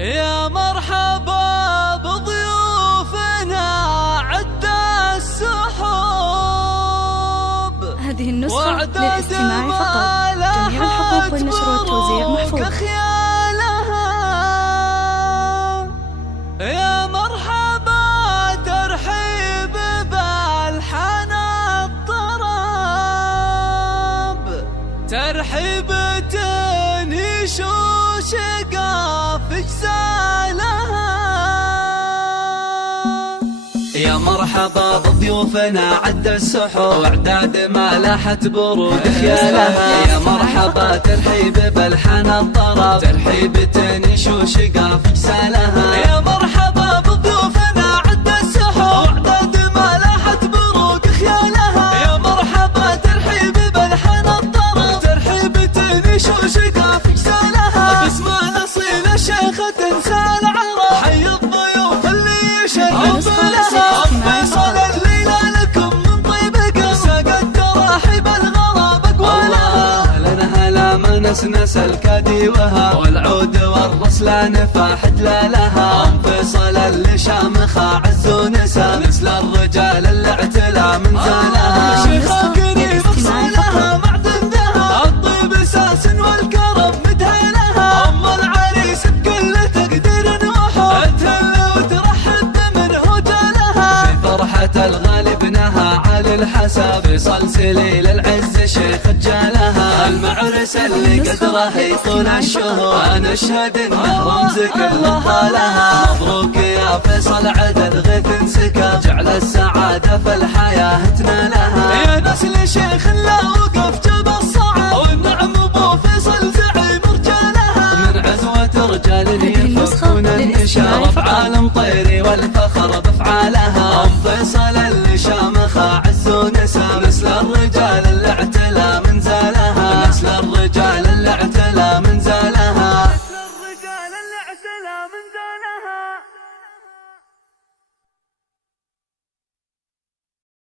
يا مرحبا بضيوفنا عد السحوب. هذه النسخة للاستماع فقط. جميع الحقوق والنشر والتوزيع محفوظ. يا مرحبا ترحيب بالحان الطرب، ترحيبة وشقاف اجزالها. يا مرحبا بضيوفنا عد السحور، اعداد ما لاحت برود خيالها. يا مرحبا ترحيب بالحان الطرب، ترحيبة وشقاف اجزالها. يا مرحبا بضيوفنا عد السحور، اعداد ما لاحت برود خيالها. يا مرحبا ترحيب بالحان الطرب، ترحيبة وشقاف اجزالها. باسم الاصيل الشيخ تنسى العرب، حي الضيوف اللي يشرف لها. فيصل الليلة لكم من طيب قلب، ساقت تراحيب الغراب اقوالها. لنا هلا ما نسنس الكادي وها، والعود والرسلان فاحت لها. ام فيصل اللي شامخة عز ونسى، نسل الرجال اللي اعتلى من زالها. شيخة قريب اصيلها معدن ذهب، الطيب اساس والكرم مدهنها. ام العريس بكل تقدير وحب، تهل وترحب بمنهوج لها. في فرحة الغالي ابنها علي الحسا، فيصل سليل العز شيخ جالها. المعرس اللي قدره يطول الشهور، انا اشهد انه رمز كل طالها. مبروك يا فيصل عدل غيث انسكب، جعل السعادة في الحياة تنالها. يا نسل شيخ لا وقف جاب الصعب، والنعم ابو فيصل زعيم رجالها. من عزوة رجال يفكون النشار بعالم طيري، والفخر بافعالها. ام فيصل